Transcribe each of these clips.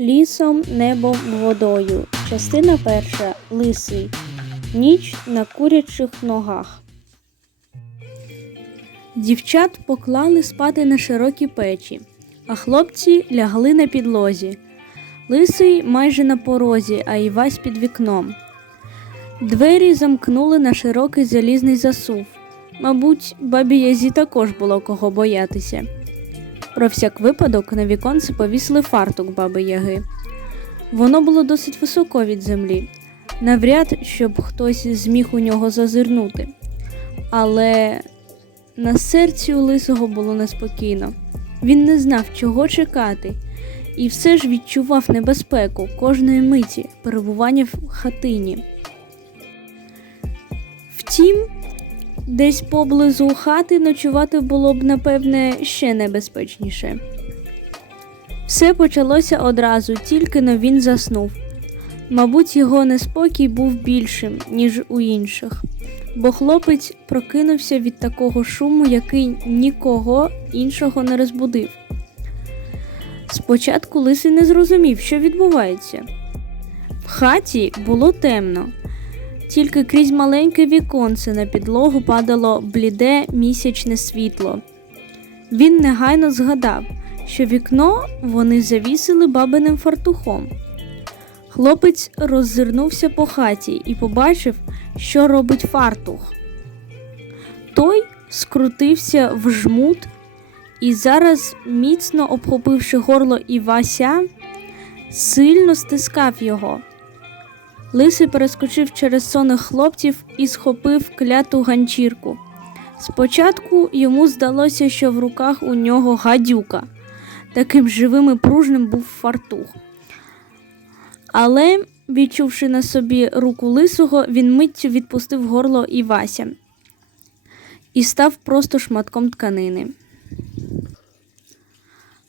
Лісом, небом, водою. Частина перша. Лисий. Ніч на курячих ногах. Дівчат поклали спати на широкі печі, а хлопці лягли на підлозі. Лисий майже на порозі, а Івась під вікном. Двері замкнули на широкий залізний засув. Мабуть, бабі Язі також було кого боятися. Про всяк випадок на віконце повісили фартук баби Яги. Воно було досить високо від землі, навряд, щоб хтось зміг у нього зазирнути. Але на серці у лисого було неспокійно. Він не знав, чого чекати, і все ж відчував небезпеку кожної миті перебування в хатині. Втім, десь поблизу хати ночувати було б, напевне, ще небезпечніше. Все почалося одразу, тільки но він заснув. Мабуть, його неспокій був більшим, ніж у інших, бо хлопець прокинувся від такого шуму, який нікого іншого не розбудив. Спочатку лисий не зрозумів, що відбувається. В хаті було темно, тільки крізь маленьке віконце на підлогу падало бліде місячне світло. Він негайно згадав, що вікно вони завісили бабиним фартухом. Хлопець роззирнувся по хаті і побачив, що робить фартух. Той скрутився в жмут і зараз, міцно обхопивши горло Івася, сильно стискав його. Лисий перескочив через сонних хлопців і схопив кляту ганчірку. Спочатку йому здалося, що в руках у нього гадюка. Таким живим і пружним був фартух. Але, відчувши на собі руку лисого, він миттю відпустив горло Івася і став просто шматком тканини.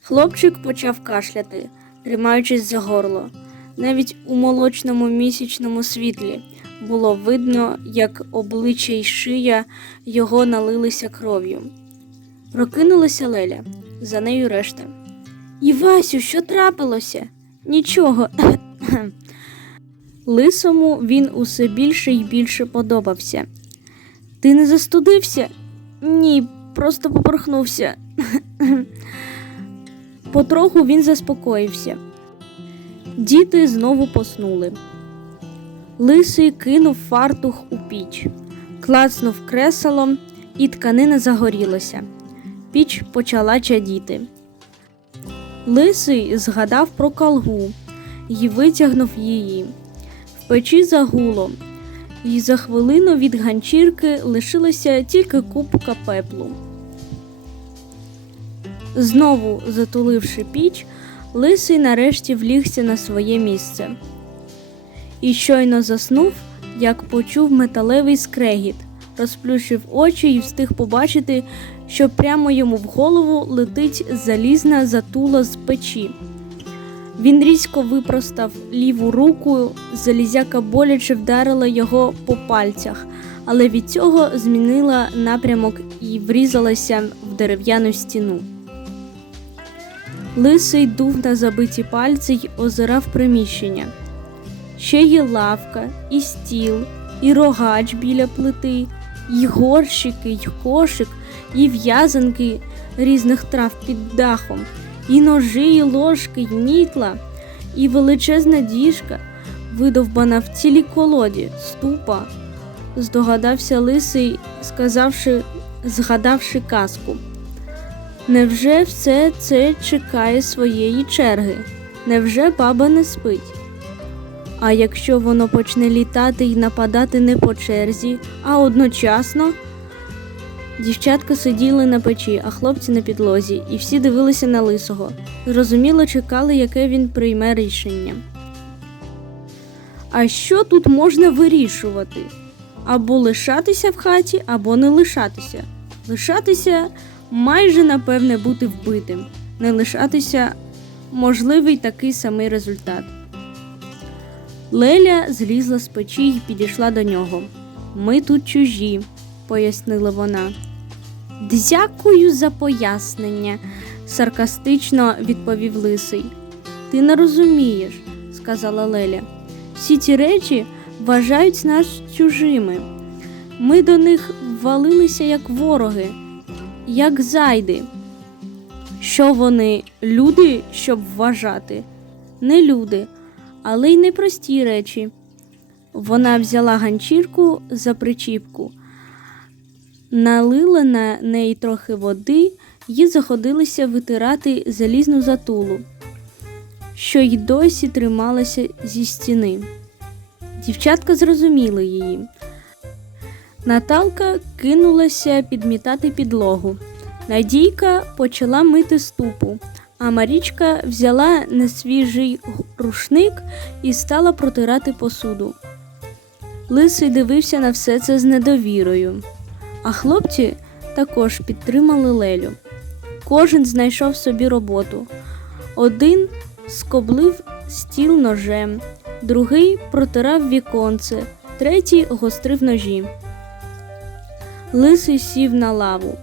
Хлопчик почав кашляти, тримаючись за горло. Навіть у молочному місячному світлі було видно, як обличчя й шия його налилися кров'ю. Прокинулася Леля, за нею решта. Івасю, що трапилося? Нічого. Лисому він усе більше й більше подобався. Ти не застудився? Ні, просто поперхнувся. Потроху він заспокоївся. Діти знову поснули. Лисий кинув фартух у піч, клацнув креслом, і тканина загорілася. Піч почала чадіти. Лисий згадав про калгу і витягнув її. В печі загуло, і за хвилину від ганчірки лишилася тільки купка пеплу. Знову затуливши піч, лисий нарешті влігся на своє місце. І щойно заснув, як почув металевий скрегіт, розплющив очі і встиг побачити, що прямо йому в голову летить залізна затула з печі. Він різко випростав ліву руку, залізяка боляче вдарила його по пальцях, але від цього змінила напрямок і врізалася в дерев'яну стіну. Лисий дув на забиті пальці й озирав приміщення. Ще є лавка, і стіл, і рогач біля плити, і горщики, й кошик, і в'язанки різних трав під дахом, і ножі, і ложки, й мітла, і величезна діжка, видовбана в цілій колоді, ступа, здогадався лисий, сказавши, згадавши казку. Невже все це чекає своєї черги? Невже баба не спить? А якщо воно почне літати і нападати не по черзі, а одночасно? Дівчатка сиділи на печі, а хлопці на підлозі, і всі дивилися на лисого. Зрозуміло, чекали, яке він прийме рішення. А що тут можна вирішувати? Або лишатися в хаті, або не лишатися. Лишатися майже напевне бути вбитим, не лишатися можливий такий самий результат. Леля злізла з печі і підійшла до нього. Ми тут чужі, пояснила вона. Дякую за пояснення, саркастично відповів лисий. Ти не розумієш, сказала Леля. Всі ці речі вважають нас чужими. Ми до них ввалилися як вороги, як зайди. Що вони люди, щоб вважати? Не люди, але й не прості речі. Вона взяла ганчірку за причіпку, налила на неї трохи води і заходилася витирати залізну затулу, що й досі трималася зі стіни. Дівчатка зрозуміли її. Наталка кинулася підмітати підлогу. Надійка почала мити ступу, а Марічка взяла несвіжий рушник і стала протирати посуду. Лисий дивився на все це з недовірою, а хлопці також підтримали Лелю. Кожен знайшов собі роботу. Один скоблив стіл ножем, другий протирав віконце, третій гострив ножі. Лисий сів на лаву.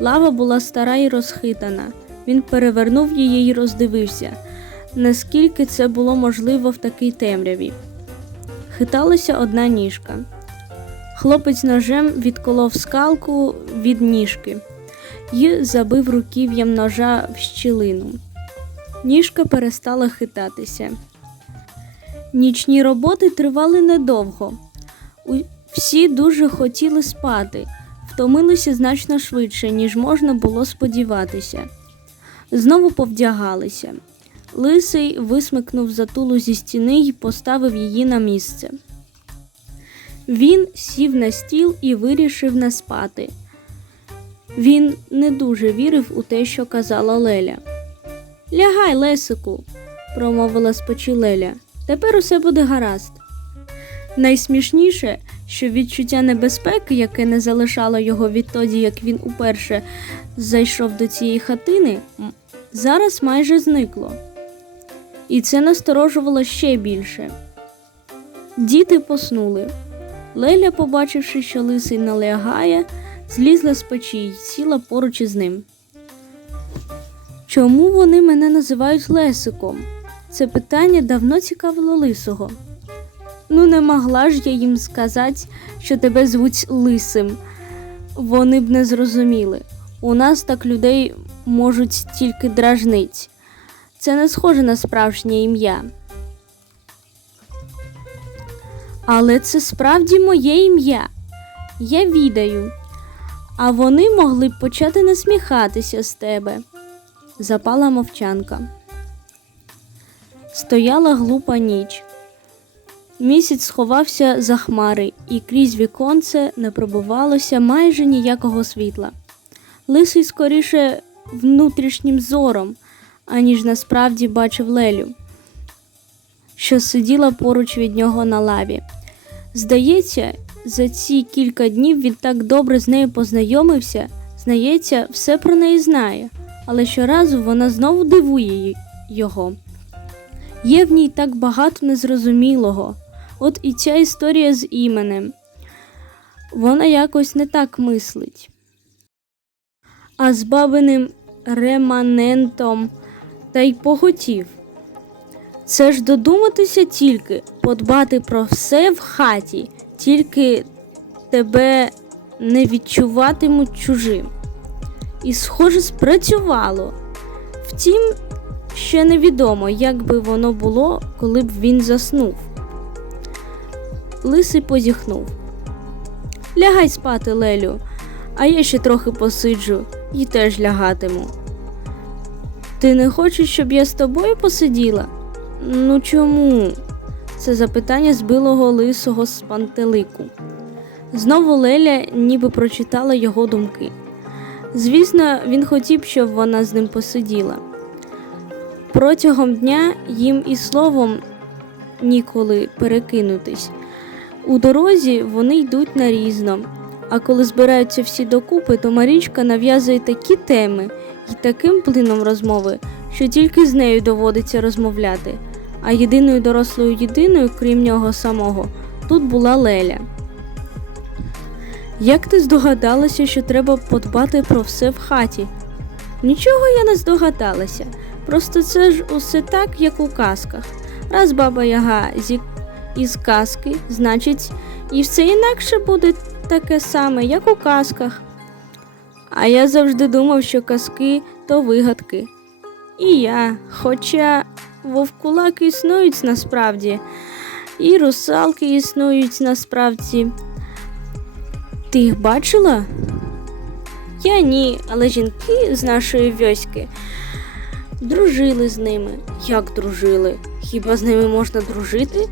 Лава була стара і розхитана. Він перевернув її і роздивився, наскільки це було можливо в такій темряві. Хиталася одна ніжка. Хлопець ножем відколов скалку від ніжки і забив руків'ям ножа в щілину. Ніжка перестала хитатися. Нічні роботи тривали недовго. Всі дуже хотіли спати, втомилися значно швидше, ніж можна було сподіватися. Знову повдягалися. Лисий висмикнув затулу зі стіни і поставив її на місце. Він сів на стіл і вирішив не спати. Він не дуже вірив у те, що казала Леля. Лягай, Лесику, промовила з печі Леля. Тепер усе буде гаразд. Найсмішніше, що відчуття небезпеки, яке не залишало його відтоді, як він уперше зайшов до цієї хатини, зараз майже зникло. І це насторожувало ще більше. Діти поснули. Леля, побачивши, що лисий налягає, злізла з печі й сіла поруч із ним. Чому вони мене називають Лесиком? Це питання давно цікавило лисого. Ну, не могла ж я їм сказати, що тебе звуть лисим. Вони б не зрозуміли. У нас так людей можуть тільки дражнить. Це не схоже на справжнє ім'я. Але це справді моє ім'я. Я відаю. А вони могли б почати насміхатися з тебе. Запала мовчанка. Стояла глупа ніч. Місяць сховався за хмари, і крізь віконце не пробивалося майже ніякого світла. Лисий скоріше внутрішнім зором, аніж насправді бачив Лелю, що сиділа поруч від нього на лаві. Здається, за ці кілька днів він так добре з нею познайомився, здається, все про неї знає, але щоразу вона знову дивує його. Є в ній так багато незрозумілого. От і ця історія з іменем. Вона якось не так мислить. А з бабиним реманентом та й поготів. Це ж додуматися тільки, подбати про все в хаті, тільки тебе не відчуватимуть чужим. І, схоже, спрацювало. Втім, ще невідомо, як би воно було, коли б він заснув. Лисий позіхнув. Лягай спати, Лелю, а я ще трохи посиджу і теж лягатиму. Ти не хочеш, щоб я з тобою посиділа? Ну чому? Це запитання збилого лисого з пантелику. Знову Леля ніби прочитала його думки. Звісно, він хотів, щоб вона з ним посиділа. Протягом дня їм і словом ніколи перекинутись. У дорозі вони йдуть нарізно, а коли збираються всі докупи, то Марічка нав'язує такі теми і таким плином розмови, що тільки з нею доводиться розмовляти. А єдиною дорослою єдиною, крім нього самого, тут була Леля. Як ти здогадалася, що треба подбати про все в хаті? Нічого я не здогадалася. Просто це ж усе так, як у казках. Раз баба Яга зі... із казки, значить, і все інакше буде таке саме, як у казках. А я завжди думав, що казки то вигадки. І я, хоча вовкулаки існують насправді, і русалки існують насправді. Ти їх бачила? Я ні, але жінки з нашої вьоськи дружили з ними. Як дружили? Хіба з ними можна дружити?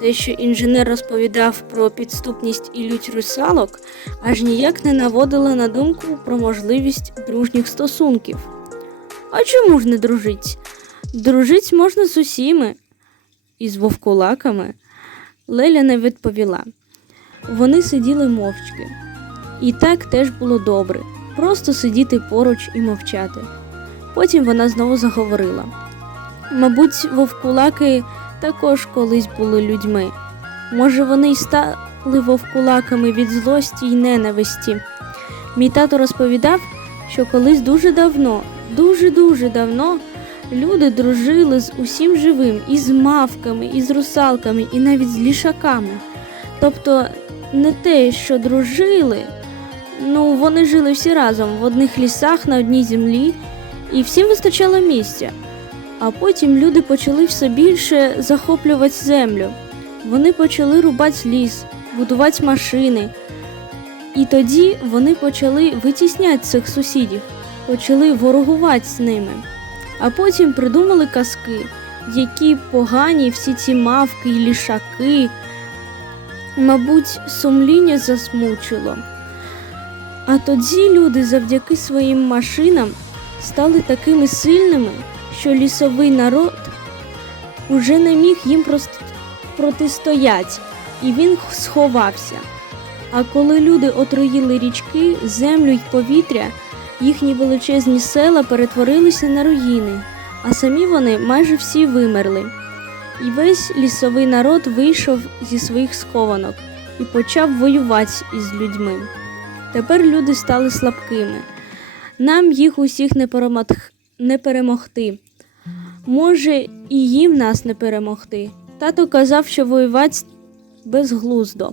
Те, що інженер розповідав про підступність і лють русалок, аж ніяк не наводило на думку про можливість дружніх стосунків. А чому ж не дружить? Дружить можна з усіми. І з вовкулаками. Леля не відповіла. Вони сиділи мовчки. І так теж було добре. Просто сидіти поруч і мовчати. Потім вона знову заговорила. Мабуть, вовкулаки також колись були людьми. Може, вони й стали вовкулаками від злості й ненависті. Мій тато розповідав, що колись дуже давно, дуже-дуже давно люди дружили з усім живим, і з мавками, і з русалками, і навіть з лішаками. Тобто не те, що дружили, ну вони жили всі разом в одних лісах на одній землі, і всім вистачало місця. А потім люди почали все більше захоплювати землю. Вони почали рубати ліс, будувати машини. І тоді вони почали витісняти цих сусідів, почали ворогувати з ними. А потім придумали казки, які погані всі ці мавки і лішаки. Мабуть, сумління засмучило. А тоді люди завдяки своїм машинам стали такими сильними, що лісовий народ уже не міг їм протистояти, і він сховався. А коли люди отруїли річки, землю й повітря, їхні величезні села перетворилися на руїни, а самі вони майже всі вимерли. І весь лісовий народ вийшов зі своїх схованок і почав воювати із людьми. Тепер люди стали слабкими. Нам їх усіх не перемогти. Може, і їм нас не перемогти. Тато казав, що воювати безглуздо.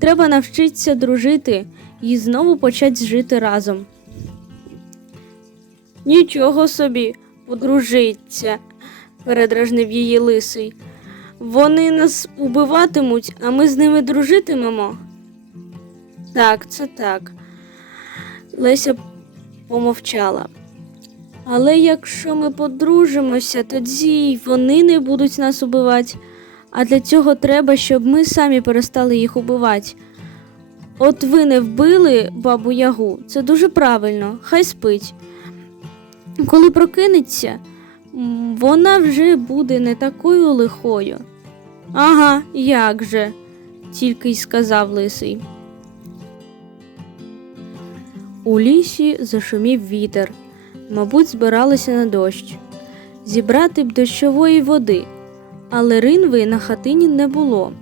Треба навчитися дружити і знову почати жити разом. Нічого собі, подружиться, передражнив її лисий. Вони нас убиватимуть, а ми з ними дружитимемо. Так, це так. Леся помовчала. Але якщо ми подружимося, тоді й вони не будуть нас убивати. А для цього треба, щоб ми самі перестали їх убивати. От ви не вбили бабу Ягу, це дуже правильно, хай спить. Коли прокинеться, вона вже буде не такою лихою. Ага, як же, тільки й сказав лисий. У лісі зашумів вітер. Мабуть, збиралися на дощ. Зібрати б дощової води, але ринви на хатині не було.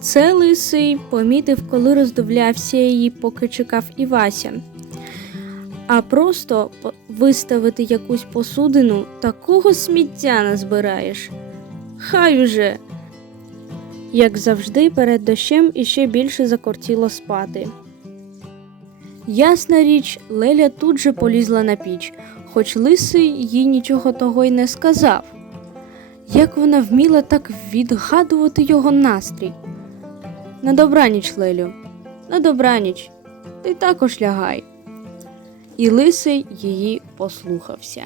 Це лисий помітив, коли роздивлявся її, поки чекав Івася. А просто виставити якусь посудину такого сміття назбираєш. Хай уже. Як завжди, перед дощем іще більше закортіло спати. Ясна річ, Леля тут же полізла на піч, хоч лисий їй нічого того й не сказав. Як вона вміла так відгадувати його настрій. На добраніч, Лелю, на добраніч, ти також лягай. І лисий її послухався.